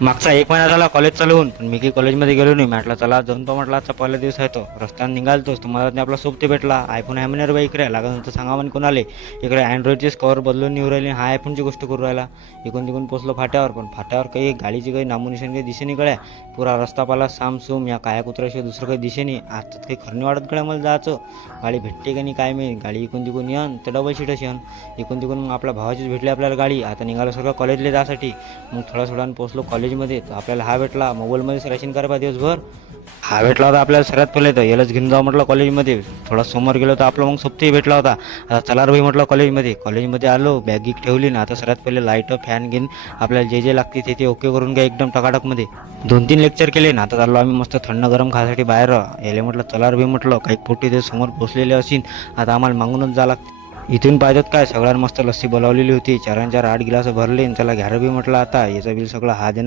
मागचा 1 महिना झाला कॉलेज चालू होऊन, पण मी काही कॉलेजमध्ये गेलो नाही. म्हटलं चला जाऊन तो, म्हटलं आजचा पहिला दिवस आहे तो. रस्त्याने निघालतोच तुम्हाला आपला सोबती भेटला. आयफोन आहे म्हणे रे बाई इकडे. लागल्यानंतर सांगा म्हणे कोणाले. इकडे अँड्रॉइडचेच कवर बदलून येऊ राहिले, हा आयफोनची गोष्ट करू राहिला. इकडून तिकडून पोचलो फाट्यावर, पण फाट्यावर काही गाडीची काही नामोनिशाण काही दिशे नाही गड्या. पुरा रस्ता पाला सामसूम, या काया कुत्र्याशिवाय दुसरं काही दिशे नाही. आज काही खरं नाही वाटत गड्या मला जायचं. गाडी भेटते का नाही काय मी. गाडी इकडून तिकडून येन तर डबल सीटच येन. इकडून तिकडून मग आपल्या भावाचीच भेटली आपल्याला गाडी. आता निघालो सगळं कॉलेजला जायसाठी. मग थोड्या थोड्यानं पोचलो कॉलेजमध्ये. तर आपल्याला हा भेटला मोबाईलमध्येच रॅशन करा बा दिवसभर. हा भेटला होता आपल्याला सर्वात पहिले. तर यालाच घेऊन जाऊ म्हटलं कॉलेजमध्ये. थोडा समोर गेलो तर आपला मग सोबतही भेटला होता. आता चला रे भाई म्हटलं कॉलेजमध्ये आलो. बॅग गिक ठेवली ना. आता सर्वात पहिले लाईट फॅन घेऊन आपल्याला जे जे लागते ते ओके करून घ्या एकदम टकाटकमध्ये. 2-3 लेक्चर केले ना. आता चाललो आम्ही मस्त थंड गरम खायसाठी बाहेर. याले म्हटलं चला रे भाई म्हटलं, काही पोटी ते समोर पोचलेले असेल. आता आम्हाला मागूनच जा लागते. इथून पाहिजेत काय, सगळ्यांना मस्त लस्सी बोलावलेली होती. 4-4 8 गिलास भरले. त्याला घ्या रे भाई म्हटलं, आता याचं बिल सगळं हा देणार.